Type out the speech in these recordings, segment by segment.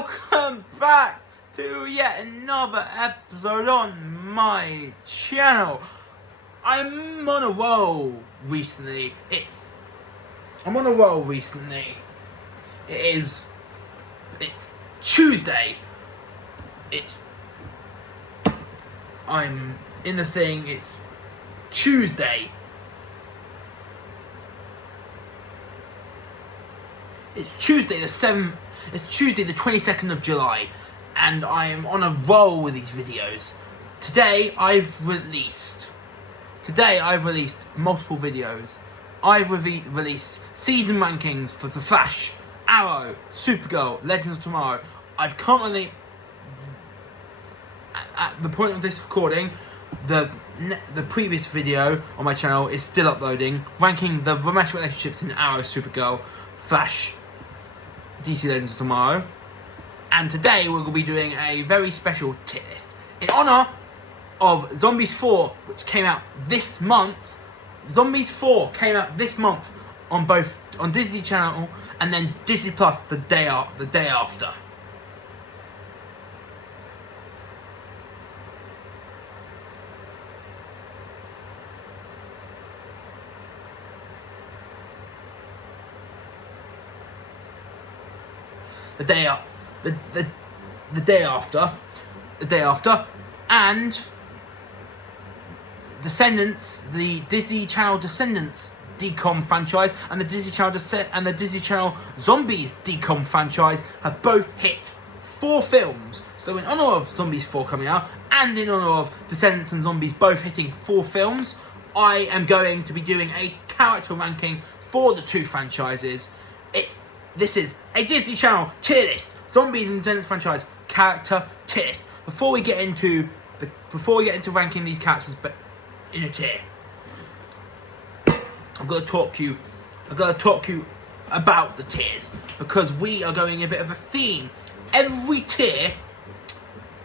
welcome back to yet another episode on my channel. I'm on a roll recently. It's Tuesday. I'm in the thing. It's Tuesday. It's Tuesday the 7th. It's Tuesday the 22nd of July, and I am on a roll with these videos. Today I've released multiple videos. I've released season rankings for The Flash, Arrow, Supergirl, Legends of Tomorrow. I've currently, at the point of this recording, the previous video on my channel is still uploading, ranking the romantic relationships in Arrow, Supergirl, Flash, DC Legends of Tomorrow. And today we're going to be doing a very special tier list in honour of Zombies 4, which came out this month. Zombies 4 came out this month on Disney Channel and then Disney Plus the day after. The day after, and Descendants, the Disney Channel Descendants DCOM franchise, and the Disney Channel Zombies DCOM franchise have both hit 4 films. So in honour of Zombies 4 coming out, and in honour of Descendants and Zombies both hitting 4 films, I am going to be doing a character ranking for the 2 franchises. This is a Disney Channel tier list. Zombies and Descendants franchise character tier list. Before we get into ranking these characters, but in a tier, I've got to talk to you about the tiers, because we are going a bit of a theme. Every tier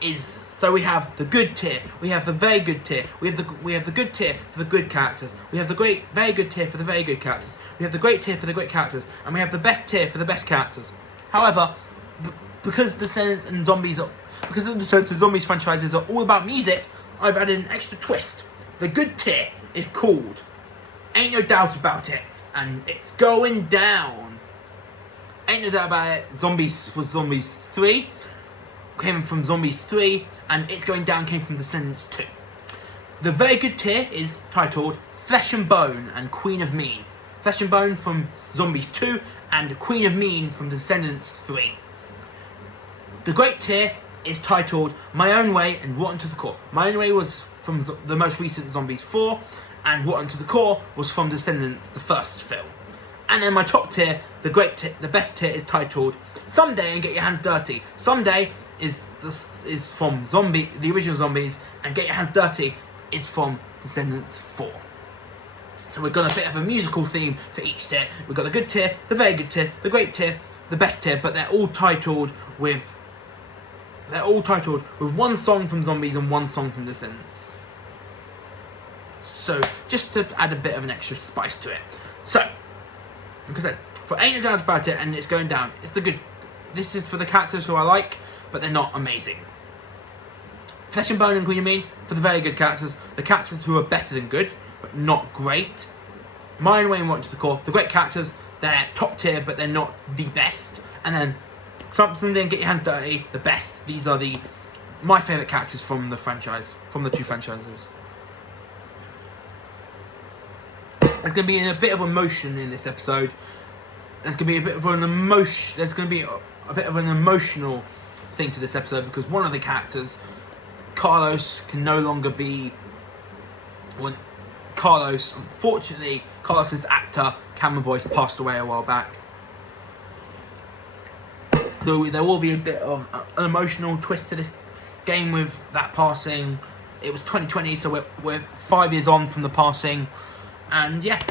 is, so we have the good tier, we have the very good tier, we have the good tier for the good characters, we have the very good tier for the very good characters, we have the great tier for the great characters, and we have the best tier for the best characters. However, because the Descendants and Zombies franchises are all about music, I've added an extra twist. The good tier is called Ain't No Doubt About It, and it's going down. Ain't No Doubt About It, Zombies 3, came from Zombies 3, and It's Going Down came from Descendants 2. The very good tier is titled Flesh and Bone and Queen of Mean. Flesh and Bone from Zombies 2 and Queen of Mean from Descendants 3. The great tier is titled My Own Way and Rotten to the Core. My Own Way was from the most recent Zombies 4, and Rotten to the Core was from Descendants, the first film. And then my top tier, the best tier, is titled Someday and Get Your Hands Dirty. Someday is from the original Zombies, and Get Your Hands Dirty is from Descendants 4. So we've got a bit of a musical theme for each tier. We've got the good tier, the very good tier, the great tier, the best tier, but they're all titled with one song from Zombies and one song from Descendants. So just to add a bit of an extra spice to it. So, like I said, for Ain't No Doubt About It and It's Going Down, it's the good. This is for the characters who I like, but they're not amazing. Flesh and Bone and Queen of Mean for the very good characters, the characters who are better than good, but not great. My Own Way and Rotten to the Core, the great characters, they're top tier, but they're not the best. And then Something and Get Your Hands Dirty, the best. These are my favourite characters from the franchise, from the 2 franchises. There's going to be a bit of emotion in this episode. There's going to be a bit of an emotion. There's going to be a bit of an emotional thing to this episode, because one of the characters, Carlos, can no longer be. Unfortunately, Carlos's actor Cameron Boyce passed away a while back. So there will be a bit of an emotional twist to this game with that passing. It was 2020, so we're 5 years on from the passing, and yeah,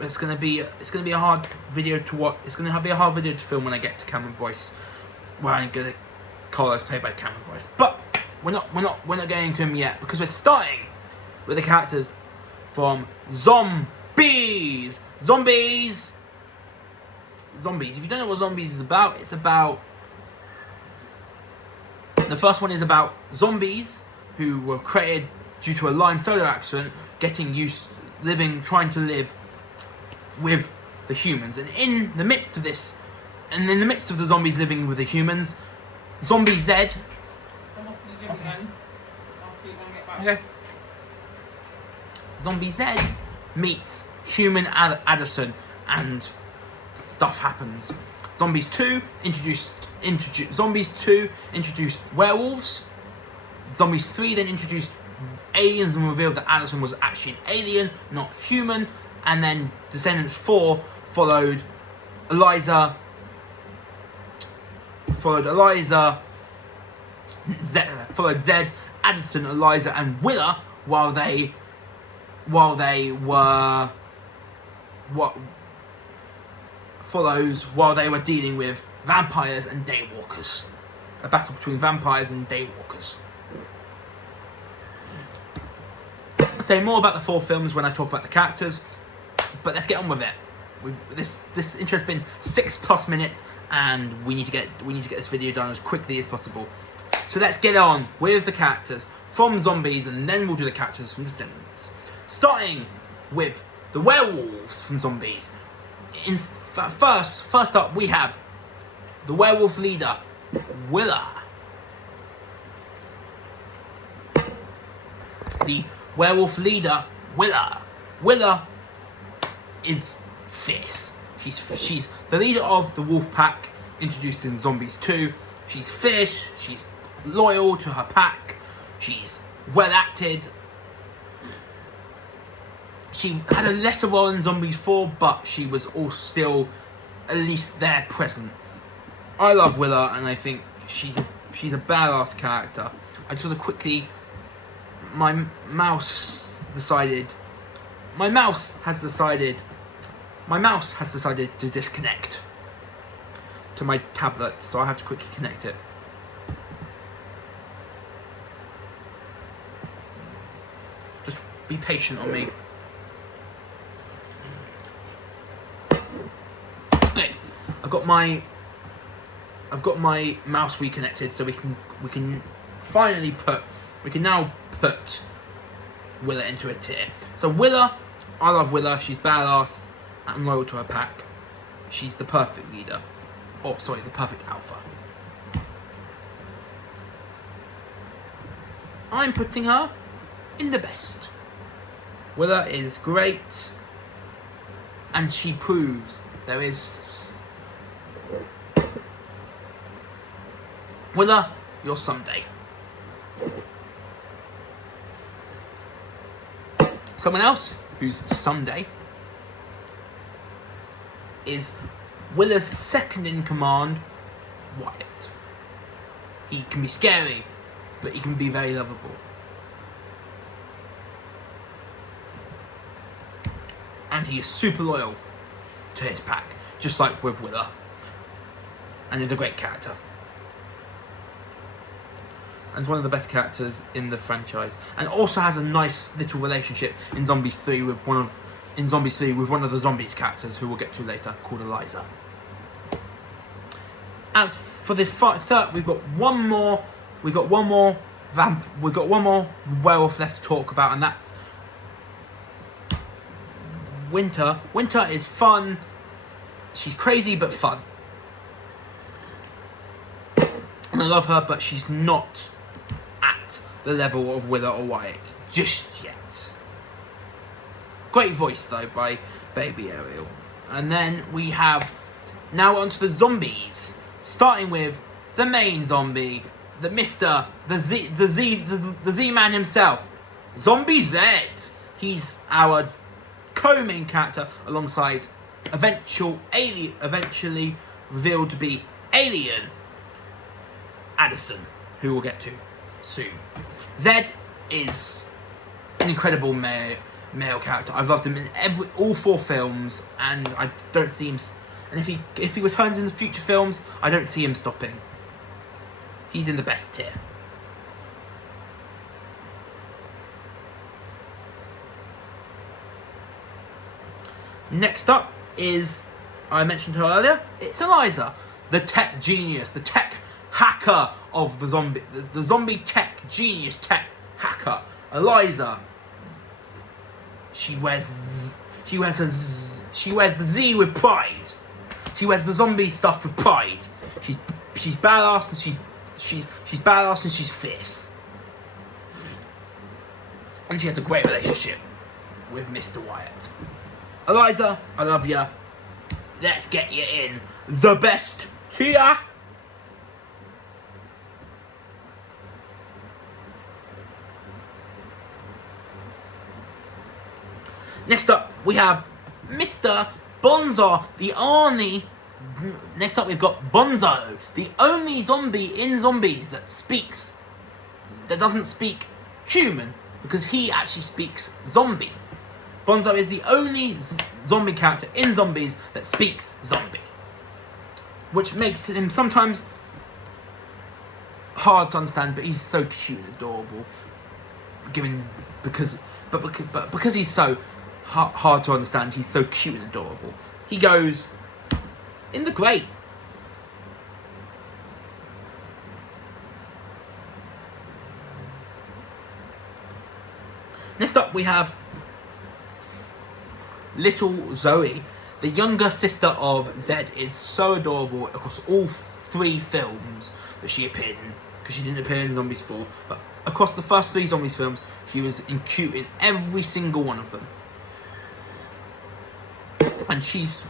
it's gonna be a hard video to watch. It's gonna be a hard video to film when I get to Cameron Boyce, where I'm gonna Carlos played by Cameron Boyce. But we're not getting to him yet, because we're starting with the characters from Zombies. If you don't know what Zombies is about, it's about The first one is about zombies who were created due to a lime soda accident, trying to live with the humans. And in the midst of this, and in the midst of the zombies living with the humans, Zombie Zed. Okay. Zombie Zed meets human Addison, and stuff happens. Zombies 2 introduced werewolves. Zombies 3 then introduced aliens and revealed that Addison was actually an alien, not human. And then Descendants 4 followed Zed, Addison, Eliza, and Willa while they were dealing with vampires and daywalkers. A battle between vampires and daywalkers. I'll say more about the 4 films when I talk about the characters, but let's get on with it. This intro has been 6+ minutes, and we need to get this video done as quickly as possible. So let's get on with the characters from Zombies, and then we'll do the characters from Descendants. Starting with the werewolves from Zombies. First up, we have the werewolf leader, Willa. The werewolf leader, Willa. Willa is fierce. She's the leader of the wolf pack, introduced in Zombies 2. She's fierce, she's loyal to her pack, she's well acted. She had a lesser role in Zombies 4, but she was all still at least there present. I love Willa, and I think she's a badass character. I just want to quickly. My mouse has decided to disconnect to my tablet, so I have to quickly connect it. Just be patient on me. Okay, I've got my mouse reconnected, so we can now put Willa into a tier. So Willa, I love Willa. She's badass and loyal to her pack. She's the perfect leader. Oh, sorry, the perfect alpha. I'm putting her in the best. Willa is great, and she proves there is. Willa, you're someday. Someone else who's someday is Willa's second in command, Wyatt. He can be scary, but he can be very lovable. And he is super loyal to his pack, just like with Willa. And is a great character. And is one of the best characters in the franchise. And also has a nice little relationship in Zombies 3 with one of the Zombies characters who we'll get to later, called Eliza. As for the third, we've got one more werewolf left to talk about, and that's Winter. Winter is fun. She's crazy but fun. And I love her, but she's not at the level of Willa or Wyatt just yet. Great voice though by Baby Ariel. And then we have now onto the zombies, starting with the main zombie, the Z-Man himself, Zombie Zed. He's our co-main character alongside eventually revealed to be alien Addison, who we'll get to soon. Zed is an incredible male character. I've loved him in all 4 films, and I don't see him. And if he returns in the future films, I don't see him stopping. He's in the best tier. Next up is, I mentioned her earlier, it's Eliza, the tech genius, the tech hacker of the zombie tech genius tech hacker, Eliza. She wears the Z with pride. She wears the zombie stuff with pride. She's badass and she's badass and she's fierce. And she has a great relationship with Mr. Wyatt. Eliza, I love ya. Let's get you in the best tier. Next up, we have Mr. Bonzo, the only... Next up, we've got Bonzo, the only zombie in Zombies that doesn't speak human, because he actually speaks zombie. Bonzo is the only zombie character in Zombies that speaks zombie, which makes him sometimes hard to understand, but he's so cute and adorable. Because he's so hard to understand, he's so cute and adorable. He goes in the grate. Next up, we have little Zoe. The younger sister of Zed is so adorable across all 3 films that she appeared in, because she didn't appear in Zombies 4, but across the first 3 Zombies films, she was cute in every single one of them. And she's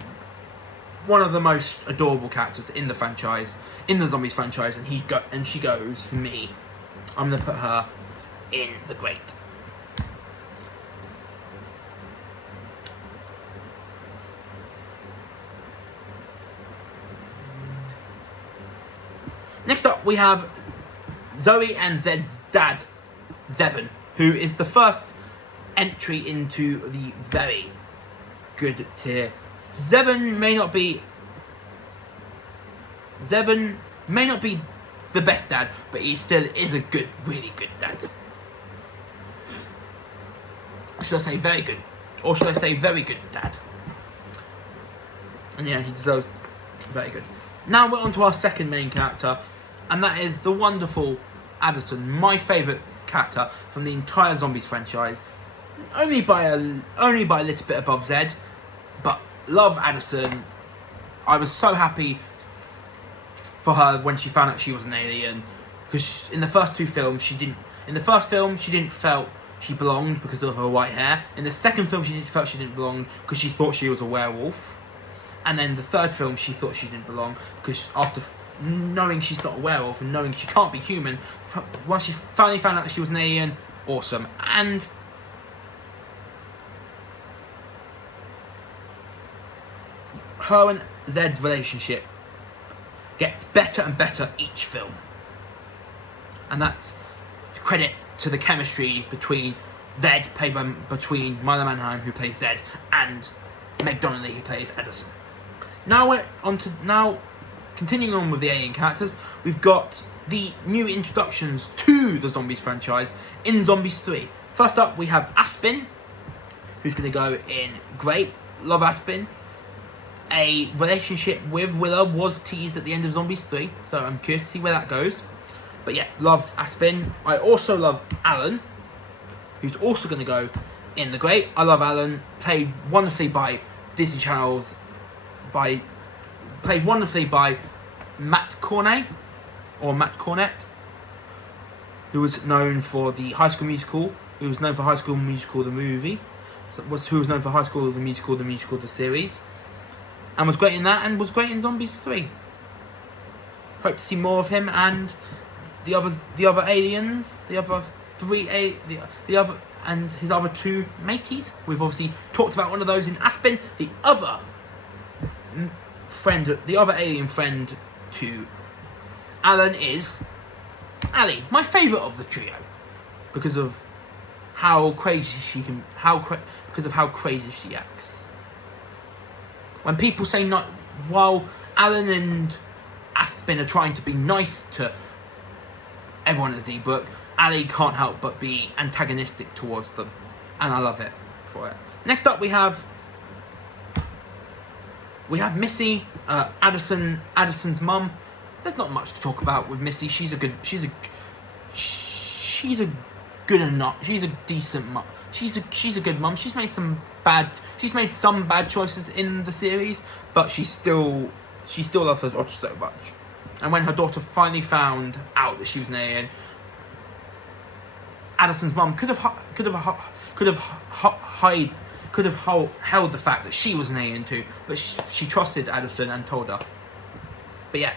one of the most adorable characters in the franchise, in the Zombies franchise, and she goes, for me, I'm going to put her in the grate. Next up, we have Zoe and Zed's dad, Zevon, who is the first entry into the very good tier. Zevon may not be the best dad, but he still is a good, really good dad. Should I say very good? Or should I say very good dad? And yeah, he deserves very good. Now we're on to our second main character, and that is the wonderful Addison, my favourite character from the entire Zombies franchise. Only by a little bit above Zed, but love Addison. I was so happy for her when she found out she was an alien, because in the first 2 films she didn't. In the first film, she didn't felt she belonged because of her white hair. In the second film, she felt she didn't belong because she thought she was a werewolf. And then the third film, she thought she didn't belong because after knowing she's not a werewolf and knowing she can't be human, once she finally found out that she was an alien, awesome. And her and Zed's relationship gets better and better each film. And that's credit to the chemistry between Zed, between Milo Manheim, who plays Zed, and Meg Donnelly, who plays Addison. Now continuing on with the alien characters, we've got the new introductions to the Zombies franchise in Zombies 3. First up, we have Aspen, who's going to go in great. Love Aspen. A relationship with Willa was teased at the end of Zombies 3, so I'm curious to see where that goes. But yeah, love Aspen. I also love Alan, who's also going to go in the great. I love Alan, played wonderfully by Disney Channel's, played wonderfully by Matt Cornett, who was known for the High School Musical, who was known for High School Musical the movie, who was known for High School the Musical the series, and was great in that, and was great in Zombies 3. Hope to see more of him and the other aliens, and his other 2 mateys. We've obviously talked about one of those in Aspen. The other alien friend to Alan is Ali, my favourite of the trio, because of how crazy she acts. When people say not, while Alan and Aspen are trying to be nice to everyone at Z-Book, Ali can't help but be antagonistic towards them, and I love it for it. Next up, we have Missy, Addison's mum. there's not much to talk about with Missy. She's a good enough. She's a decent mum. She's a good mum. She's made some bad choices in the series, but she still loves her daughter so much. And when her daughter finally found out that she was an alien, Addison's mum could have held the fact that she was an alien too, but she trusted Addison and told her. But yeah,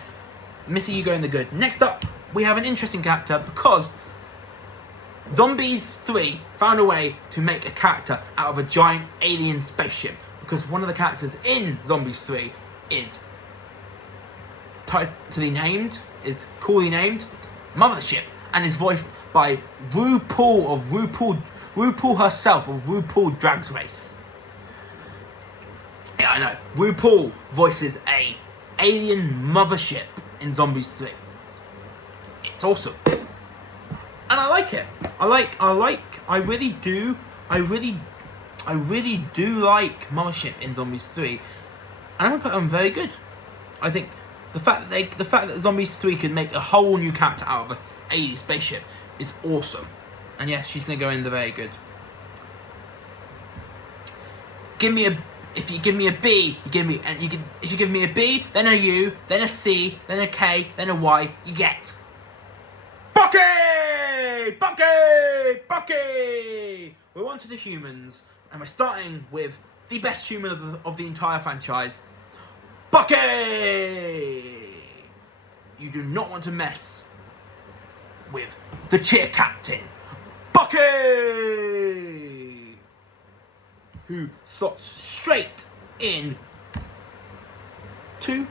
Missy, you go in the good. Next up, we have an interesting character because Zombies 3 found a way to make a character out of a giant alien spaceship, because one of the characters in Zombies 3 is coolly named Mothership, and is voiced by RuPaul herself, of RuPaul Drag Race. Yeah, I know. RuPaul voices a alien mothership in Zombies 3. It's awesome. And I like it. I really do like Mothership in Zombies 3. And I'm gonna put them very good. I think the fact that Zombies 3 can make a whole new character out of a alien spaceship is awesome. And yes, she's gonna go in the very good. If you give me a B, if you give me a B, then a U, then a C, then a K, then a Y, you get Bucky! We're on to the humans, and we're starting with the best human of the entire franchise, Bucky! You do not want to mess with the cheer captain, Bucky! Who slots straight in to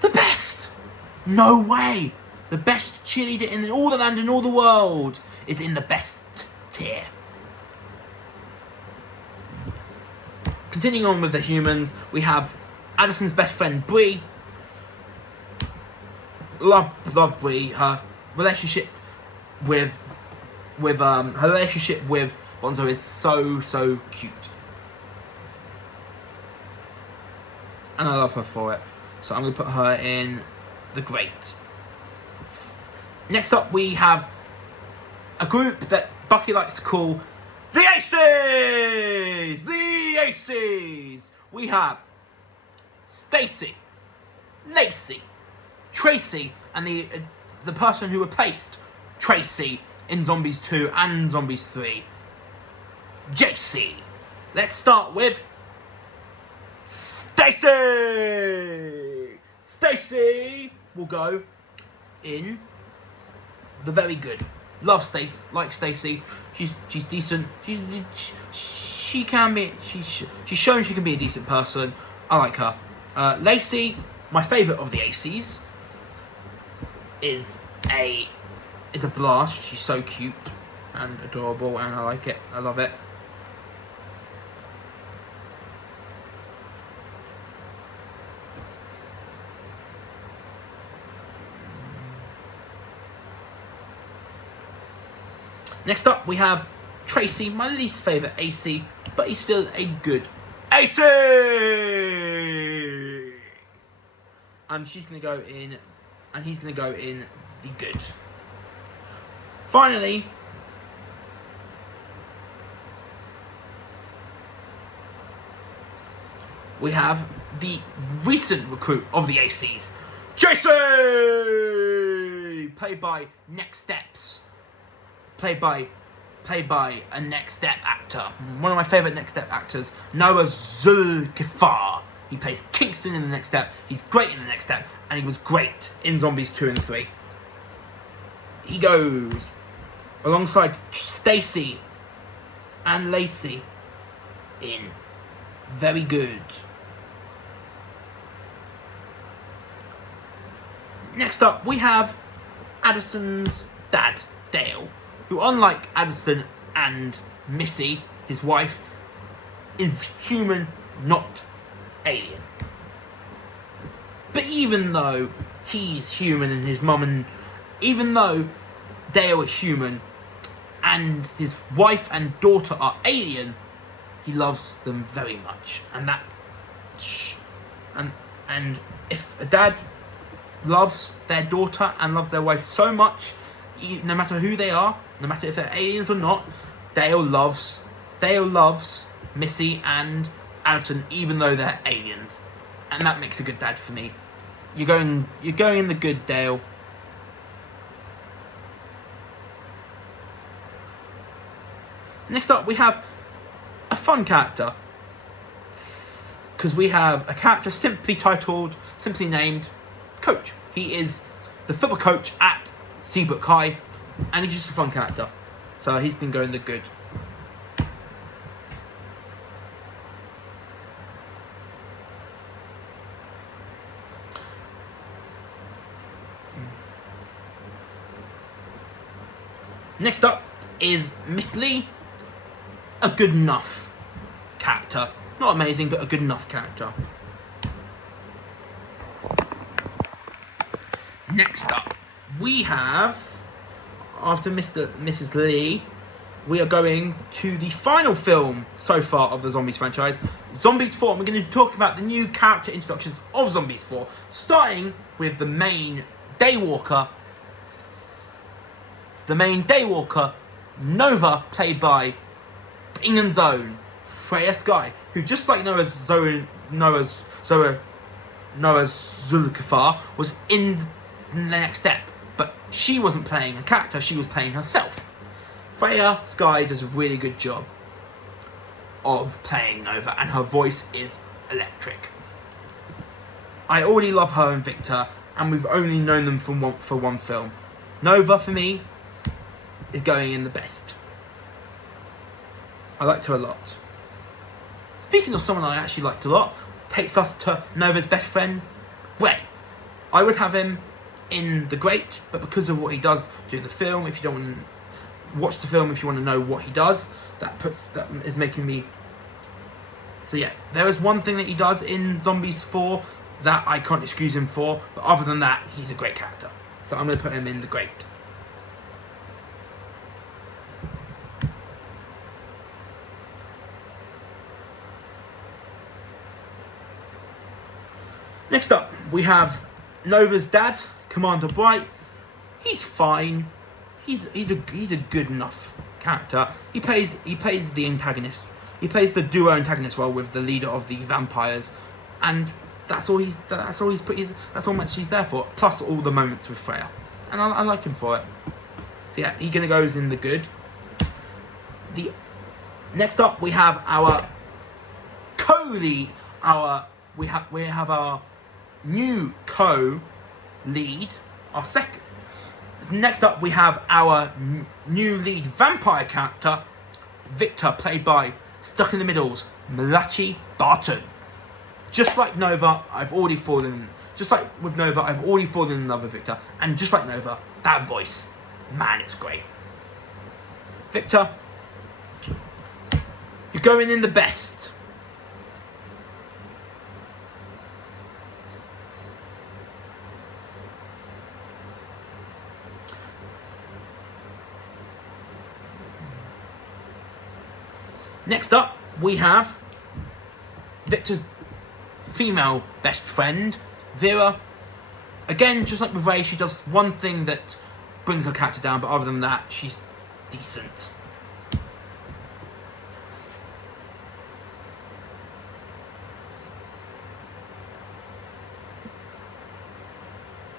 the best! No way! The best cheerleader in all the land and all the world is in the best tier. Continuing on with the humans, we have Addison's best friend Bree. Love Bree. Her relationship with Bonzo is so cute, and I love her for it. So I'm gonna put her in the great. Next up, we have a group that Bucky likes to call the Aces! The Aces! We have Stacy, Lacey, Tracy, and the person who replaced Tracy in Zombies 2 and Zombies 3, JC. Let's start with Stacy! Stacy will go in the very good. Love Stacy, like Stacy. She's decent. She's shown she can be a decent person. I like her. Lacey, my favourite of the Aces, is a blast. She's so cute and adorable, and I like it. I love it. Next up, we have Tracy, my least favourite AC, but he's still a good AC! And she's going to go in, and he's going to go in the good. Finally, we have the recent recruit of the ACs, JC! Played by Next Steps. Played by a Next Step actor. One of my favourite Next Step actors, Noah Zulkifar. He plays Kingston in the Next Step. He's great in the Next Step, and he was great in Zombies 2 and 3. He goes alongside Stacy and Lacey in very good. Next up, we have Addison's dad, Dale, who, unlike Addison and Missy, his wife, is human, not alien. But even though he's human and his mum, and even though Dale is human and his wife and daughter are alien, he loves them very much. And that, and if a dad loves their daughter and loves their wife so much, no matter who they are, no matter if they're aliens or not. Dale loves Missy and Alton, even though they're aliens, and that makes a good dad for me. You're going in the good, Dale. Next up, we have a fun character, because we have a character simply named Coach. He is the football coach at Seabrook High, and he's just a fun character. So he's been going the good. Next up is Miss Lee, a good enough character. Not amazing, but a good enough character. Next up, we have, after Mrs. Lee, we are going to the final film so far of the Zombies franchise, Zombies 4. And we're going to talk about the new character introductions of Zombies 4, starting with the main Daywalker. Nova, played by England's own Freya Skye, who, just like Noah's Zulukafar, was in the next step, but she wasn't playing a character, she was playing herself. Freya Skye does a really good job of playing Nova, and her voice is electric. I already love her and Victor, and we've only known them for one film. Nova, for me, is going in the best. I liked her a lot. Speaking of someone I actually liked a lot, takes us to Nova's best friend, Ray. I would have him in The Great, but because of what he does during the film, if you don't want to watch the film, if you want to know what he does, that is making me... So yeah, there is one thing that he does in Zombies 4 that I can't excuse him for, but other than that, he's a great character. So I'm going to put him in The Great. Next up, we have Nova's dad, Commander Bright. He's fine. He's a good enough character. He plays the antagonist. He plays the duo antagonist role with the leader of the vampires, and that's all much he's there for. Plus all the moments with Freya, and I like him for it. So yeah, he goes in the good. Next up, we have our co-lead. We have our new co-lead. Our second. Next up, we have our new lead vampire character, Victor, played by Stuck in the Middle's Malachi Barton. Just like Nova, I've already fallen. Just like with Nova, I've already fallen in love with Victor, and just like Nova, that voice, man, it's great. Victor, you're going in the best. Next up, we have Victor's female best friend, Vera. Again, just like with Ray, she does one thing that brings her character down, but other than that, she's decent.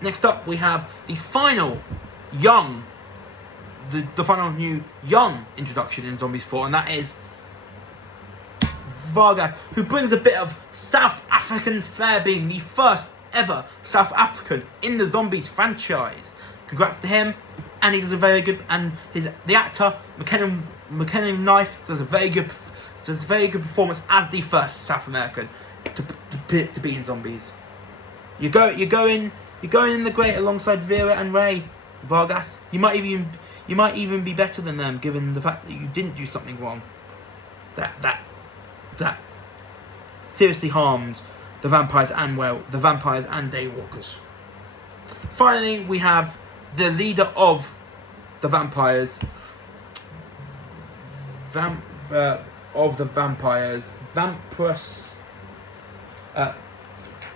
Next up, we have the final final new young introduction in Zombies 4, and that is Vargas, who brings a bit of South African flair, being the first ever South African in the Zombies franchise. Congrats to him, and he does a very good. And the actor McKenna Knife does a very good performance as the first South American to be in Zombies. You're going in the great alongside Vera and Ray. Vargas, you might even be better than them, given the fact that you didn't do something wrong that seriously harmed the vampires and daywalkers. Finally, we have the leader of the vampires, Vampirus,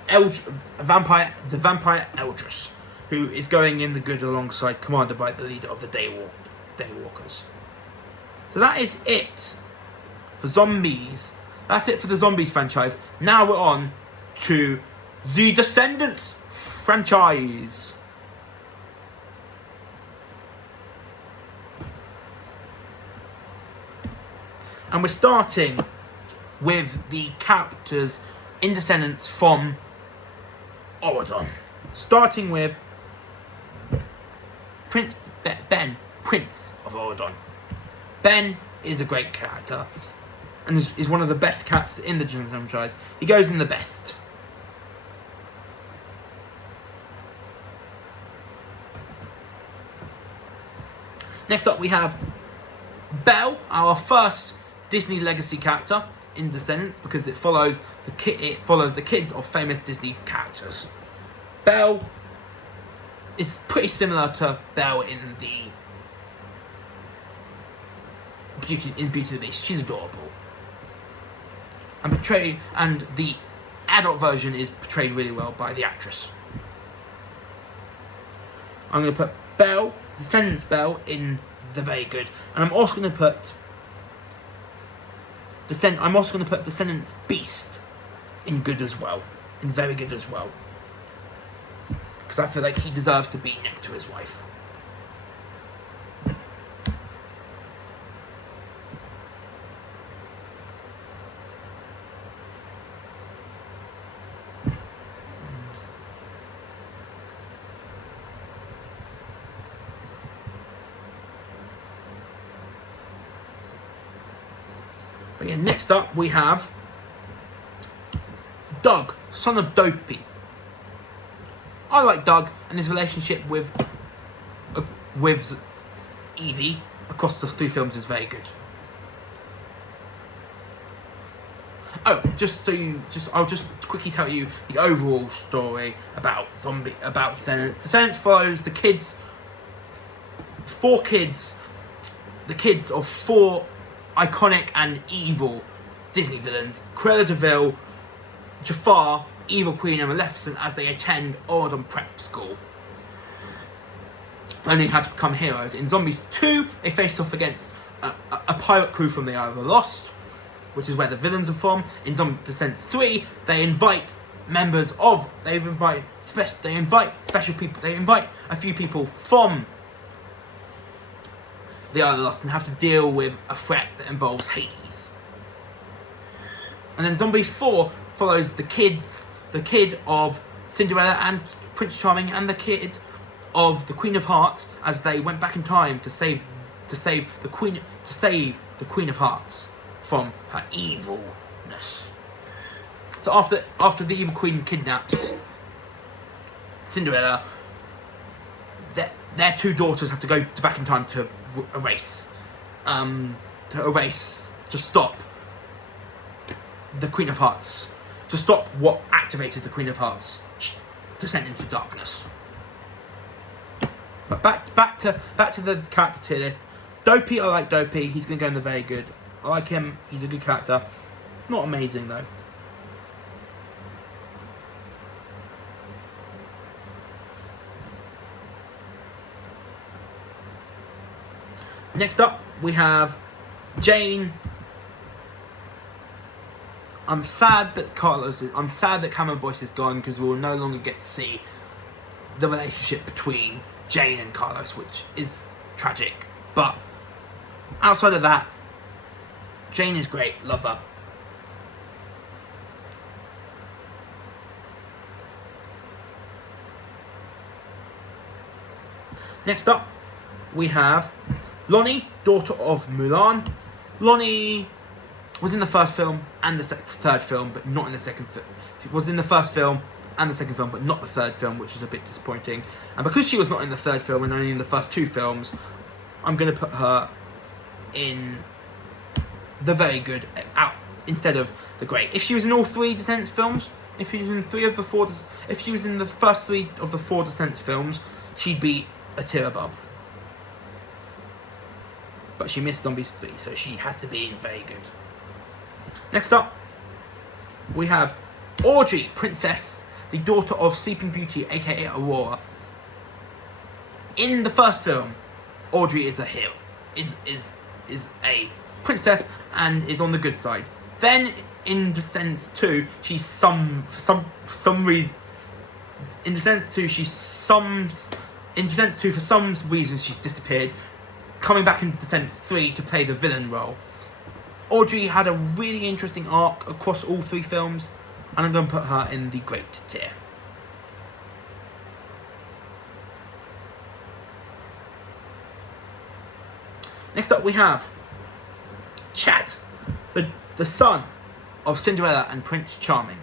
the vampire Eldris, who is going in the good alongside, commanded by the leader of the Daywalkers. So that is it for zombies. That's it for the Zombies franchise. Now we're on to the Descendants franchise. And we're starting with the characters in Descendants from Oradon. Starting with Ben, Prince of Oradon. Ben is a great character and is one of the best characters in the Descendants franchise. He goes in the best. Next up we have Belle, our first Disney legacy character in Descendants, because it follows the kids of famous Disney characters. Belle is pretty similar to Belle in Beauty and the Beast. She's adorable, and the adult version is portrayed really well by the actress. I'm going to put Belle, Descendants Belle, in the very good, and I'm also going to put Descendants Beast in good as well, in very good as well, because I feel like he deserves to be next to his wife. But yeah, next up we have Doug, son of Dopey. I like Doug and his relationship with Evie across the 3 films is very good. Oh, I'll just quickly tell you the overall story about Descendants. Descendants follows the kids of 4 iconic and evil Disney villains: Cruella de Vil, Jafar, Evil Queen, and Maleficent, as they attend Oradon Prep School, learning how to become heroes. In Zombies 2, they face off against a pirate crew from the Isle of the Lost, which is where the villains are from. In Descendants 3, they invite special people. They invite a few people from the Isle of the Lost and have to deal with a threat that involves Hades. And then Zombie 4 follows the kid of Cinderella and Prince Charming, and the kid of the Queen of Hearts, as they went back in time to save the Queen of Hearts from her evilness. So after the evil queen kidnaps Cinderella, their 2 daughters have to go back in time to stop the Queen of Hearts, to stop what activated the Queen of Hearts' descent into darkness. But back to the character tier list. Dopey, I like Dopey. He's going to go in the very good. I like him. He's a good character. Not amazing though. Next up, we have Jane. I'm sad that Cameron Boyce is gone, because we will no longer get to see the relationship between Jane and Carlos, which is tragic. But outside of that, Jane is great. Love her. Next up, we have Lonnie, daughter of Mulan. Lonnie was in the first film and the third film, but not in the second film. She was in the first film and the second film, but not the third film, which was a bit disappointing. And because she was not in the third film and only in the first 2 films, I'm going to put her in the very good instead of the great. If she was in all 3 Descendants films, if she was in the first 3 of the 4 Descendants films, she'd be a tier above. But she missed Zombies 3, so she has to be in very good. Next up, we have Audrey, Princess the daughter of Sleeping Beauty, aka Aurora. In the first film, Audrey is a hero, is a princess and is on the good side. Then in Descendants 2, she's for some reason. In Descendants 2, for some reason she's disappeared, coming back in Descendants 3 to play the villain role. Audrey had a really interesting arc across all 3 films, and I'm going to put her in the great tier. Next up we have Chad, the son of Cinderella and Prince Charming.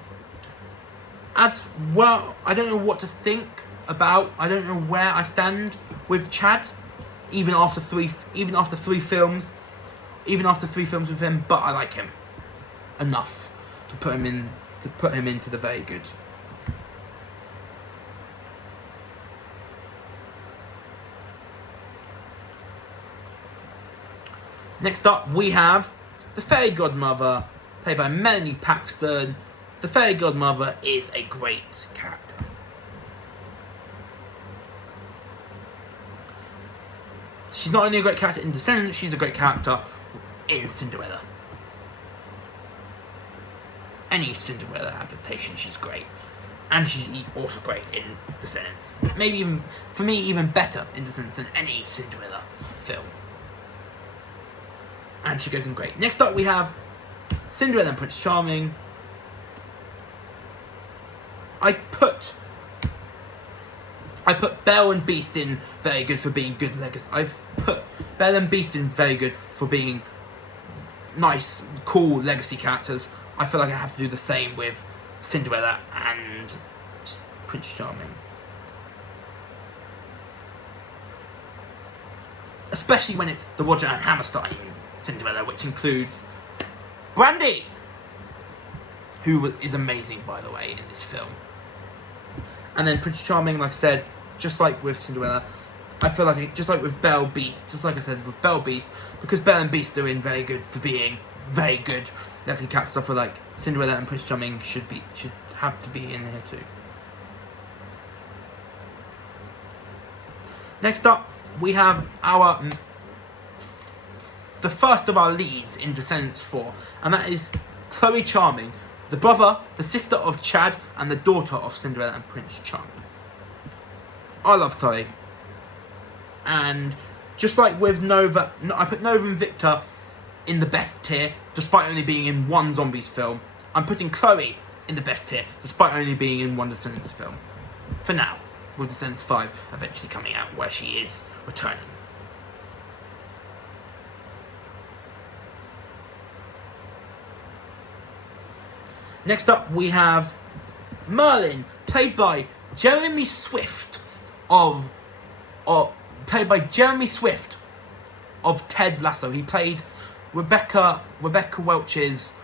As well, I don't know what to think about. I don't know where I stand with Chad, even after three films with him. But I like him enough to put him into the very good. Next up, we have the Fairy Godmother, played by Melanie Paxton. The Fairy Godmother is a great character. She's not only a great character in Descendants, she's a great character in Cinderella. Any Cinderella adaptation, she's great. And she's also great in Descendants. Maybe even, for me, even better in Descendants than any Cinderella film. And she goes in great. Next up we have Cinderella and Prince Charming. I put Belle and Beast in very good for being good legacy. I've put Belle and Beast in very good for being nice, cool legacy characters. I feel like I have to do the same with Cinderella and Prince Charming. Especially when it's the Roger and Hammerstein Cinderella, which includes Brandy, who is amazing, by the way, in this film. And then Prince Charming, like I said, just like with Cinderella, I feel like just like with Belle Beast, just like I said with Belle Beast, because Belle and Beast are in very good for being very good legacy characters. I feel like Cinderella and Prince Charming should have to be in here too. Next up, we have the first of our leads in Descendants 4, and that is Chloe Charming, the sister of Chad, and the daughter of Cinderella and Prince Charming. I love Chloe, and just like with Nova, I put Nova and Victor in the best tier, despite only being in one Zombies film. I'm putting Chloe in the best tier, despite only being in one Descendants film. For now, with Descendants 5 eventually coming out, where she is returning. Next up, we have Merlin, played by Jeremy Swift of Ted Lasso. He played Rebecca Welch's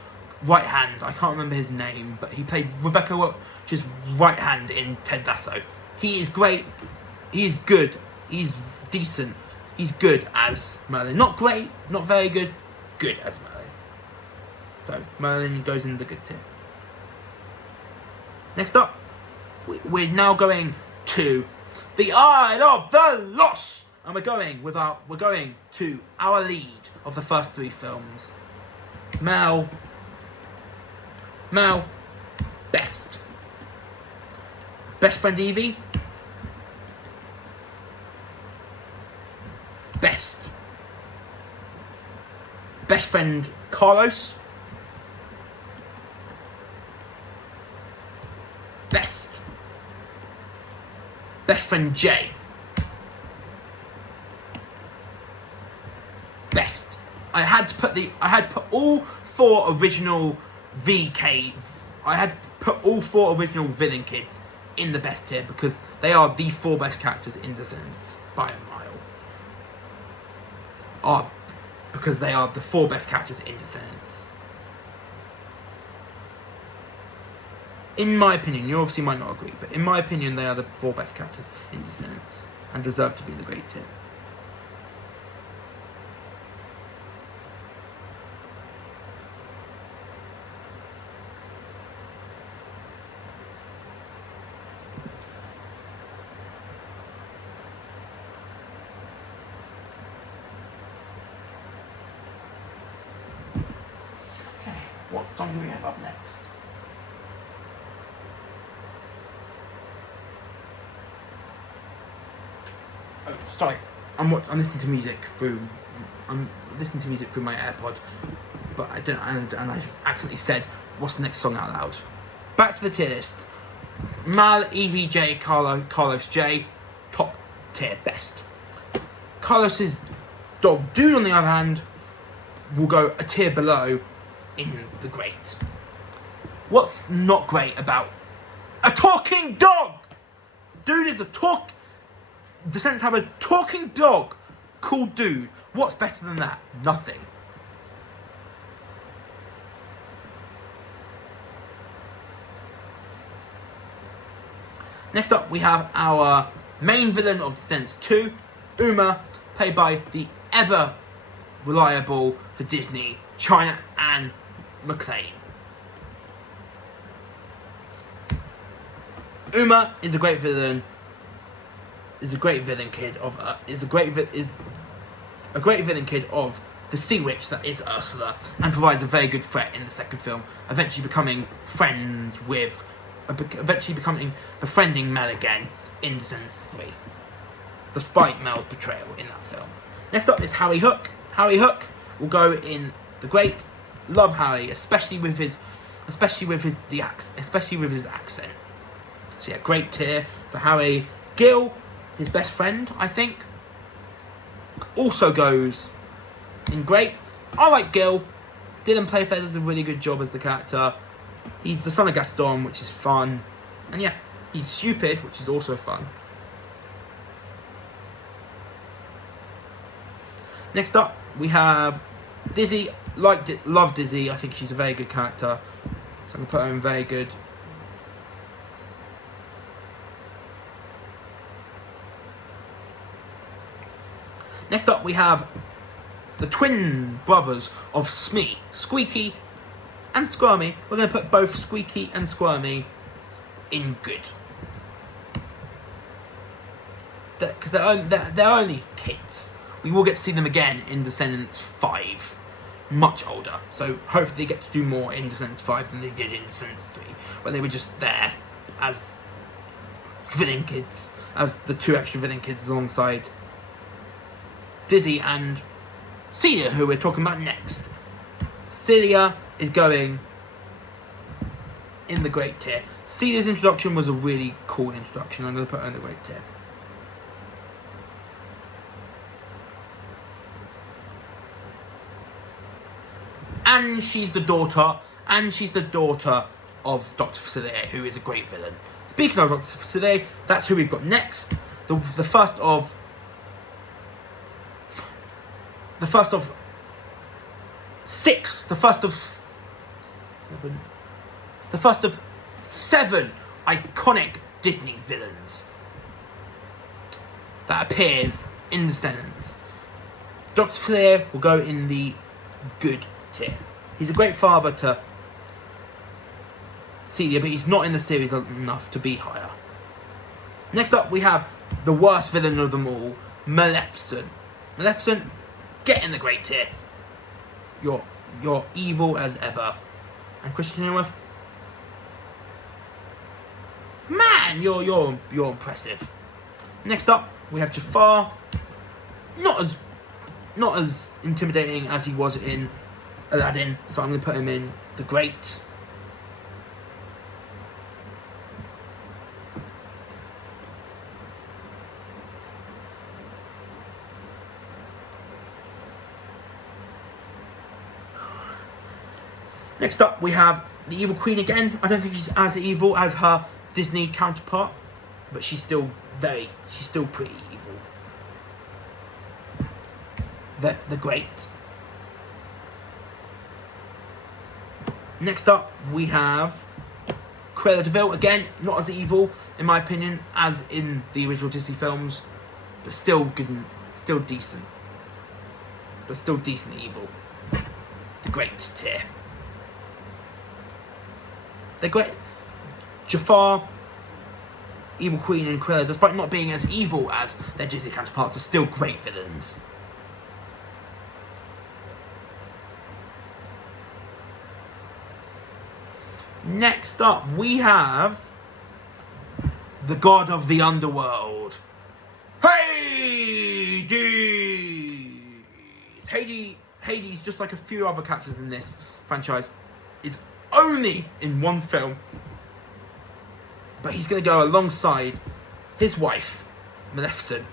right hand. I can't remember his name, but he played Rebecca Welch's right hand in Ted Lasso. He is great. He is good. He's decent. He's good as Merlin. Not great, not very good. Good as Merlin. So Merlin goes in the good tier. Next up, we're now going to the Isle of the Lost, and we're going to our lead of the first 3 films. Mel, best friend Evie, best friend Carlos, best friend Jay, best. I had to put all 4 original VK. I had to put all 4 original villain kids in the best tier because they are the 4 best characters in Descendants by a mile. Because they are the 4 best characters in Descendants. In my opinion, you obviously might not agree, but in my opinion, they are the 4 best characters in Descendants and deserve to be in the great tier. What song do we have up next? Oh, sorry. I'm listening to music through. I'm listening to music through my AirPod, but I don't. And I accidentally said, "What's the next song?" out loud. Back to the tier list. Mal, EVJ, Carlos J, top tier best. Carlos's dog Dude, on the other hand, will go a tier below in the great. What's not great about a talking dog? Dude is Descendants have a talking dog called Dude. What's better than that? Nothing. Next up, we have our main villain of Descendants 2, Uma, played by the ever reliable for Disney, China Anne McClain. Uma is a great villain. Is a great villain kid of the sea witch that is Ursula, and provides a very good threat in the second film, eventually becoming befriending Mel again in Descendants 3, despite Mel's betrayal in that film. Next up is Harry Hook. Harry Hook will go in the great. Love Harry, especially with his accent. So yeah, great tier for Harry. Gil, his best friend, I think, also goes in great. I like Gil. Dylan Playfair does a really good job as the character. He's the son of Gaston, which is fun. And yeah, he's stupid, which is also fun. Next up, we have Dizzy. Love Dizzy. I think she's a very good character. So I'm going to put her in very good. Next up, we have the twin brothers of Smee, Squeaky and Squirmy. We're going to put both Squeaky and Squirmy in good. Because they're only kids. We will get to see them again in Descendants 5. Much older. So hopefully they get to do more in Descendants 5 than they did in Descendants 3. Where they were just there as villain kids. As the two extra villain kids alongside Dizzy and Celia, who we're talking about next. Celia is going in the great tier. Celia's introduction was a really cool introduction. I'm going to put her in the great tier. And she's the daughter of Dr. Facilier, who is a great villain. Speaking of Dr. Facilier, that's who we've got next. The first of six. The first of seven iconic Disney villains that appears in Descendants. Dr. Facilier will go in the good tier. He's a great father to Celia, but he's not in the series enough to be higher. Next up, we have the worst villain of them all, Maleficent. Maleficent, get in the great tier. You're evil as ever. And Christian Hemsworth, man, you're impressive. Next up, we have Jafar. Not as intimidating as he was in Aladdin, so I'm going to put him in the great. Next up, we have the Evil Queen again. I don't think she's as evil as her Disney counterpart, but she's still pretty evil. The Great. Next up, we have Cruella de Vil again. Not as evil, in my opinion, as in the original Disney films, but still good, still decent. But still decent evil. The Great tier. The Great. Jafar, Evil Queen, and Cruella, despite not being as evil as their Disney counterparts, are still great villains. Next up, we have the god of the underworld, Hades! Hades, just like a few other characters in this franchise, is only in one film, but he's going to go alongside his wife, Maleficent,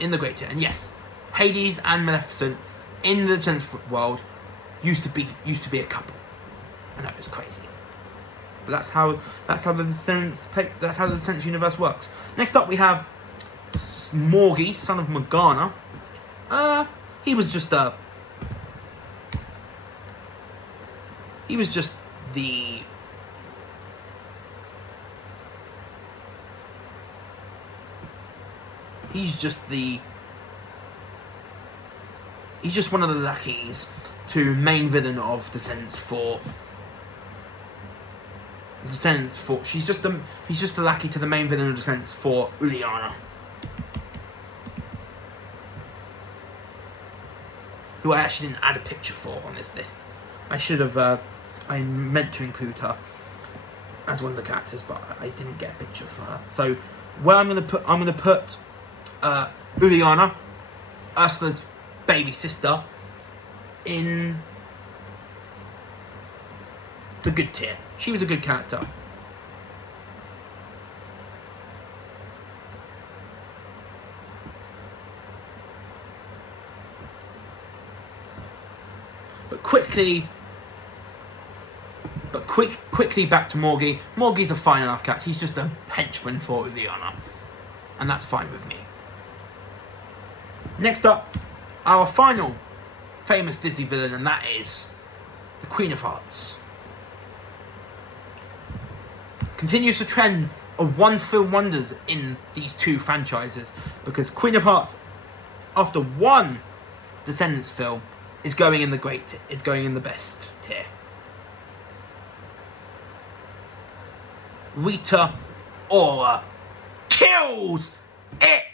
in the Great Tier. And yes, Hades and Maleficent in the Descendants world used to be a couple. I know, it's crazy, but that's how the Descendants universe works. Next up, we have Morgie, son of Morgana. He was just the He's just one of the lackeys to main villain of Descendants 4. He's just a lackey to the main villain of Descendants 4, Uliana, who I actually didn't add a picture for on this list. I should have. I meant to include her as one of the characters, but I didn't get a picture for her. So, where I'm gonna put Uliana, Ursula's baby sister, in the good tier. She was a good character. Quickly back to Morgie. Morgie's a fine enough character. He's just a henchman for Uliana, and that's fine with me. Next up, our final famous Disney villain, and that is the Queen of Hearts. Continues the trend of one-film wonders in these two franchises, because Queen of Hearts, after one Descendants film, is going in the best tier. Rita Ora kills it.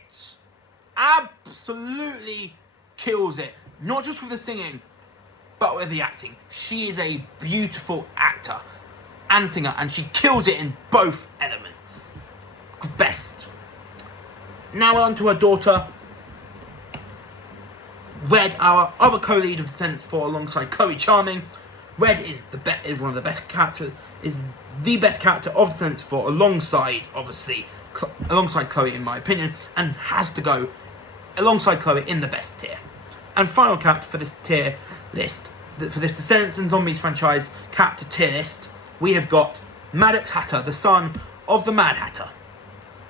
Absolutely kills it. Not just with the singing, but with the acting. She is a beautiful actor and singer, and she kills it in both elements. Best. Now on to her daughter, Red, our other co-lead of Descendants 4, alongside Chloe Charming. Red is one of the best characters, is the best character of Descendants 4, alongside Chloe, in my opinion, and has to go alongside Chloe in the best tier. And final character for this tier list, for this Descendants and Zombies franchise character tier list, we have got Maddox Hatter, the son of the Mad Hatter.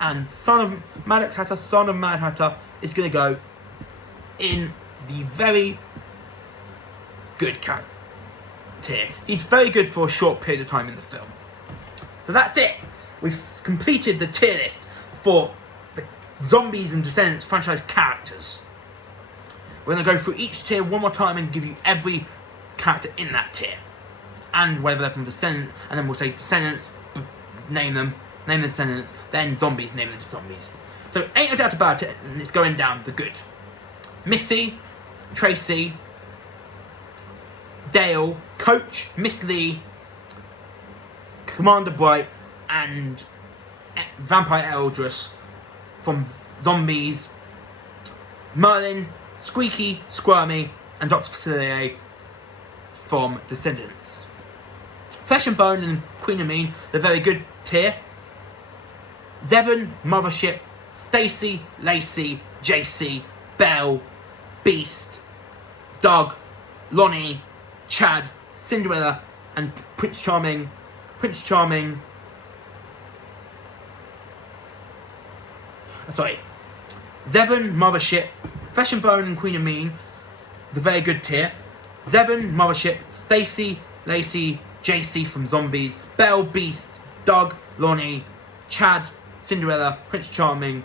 And Maddox Hatter, son of Mad Hatter, is going to go in the very good character tier. He's very good for a short period of time in the film. So that's it. We've completed the tier list for the Zombies and Descendants franchise characters. We're going to go through each tier one more time and give you every character in that tier, and whether they're from Descendants, and then we'll say Descendants, name the Descendants, then Zombies, name the Zombies. So ain't no doubt about it, and it's going down the good. Missy, Tracy, Dale, Coach, Miss Lee, Commander Bright, and Vampire Eldris from Zombies, Merlin, Squeaky, Squirmy, and Dr. Facilier from Descendants. Flesh and Bone and Queen and Mean, the very good tier. Zevon, Mothership, Stacy, Lacey, JC, Belle, Beast, Doug, Lonnie, Chad, Cinderella, and Prince Charming. Zevon, Mothership, Flesh and Bone and Queen and Mean, the very good tier. Zevon, Mothership, Stacy, Lacey, JC from Zombies, Belle, Beast, Doug, Lonnie, Chad, Cinderella, Prince Charming,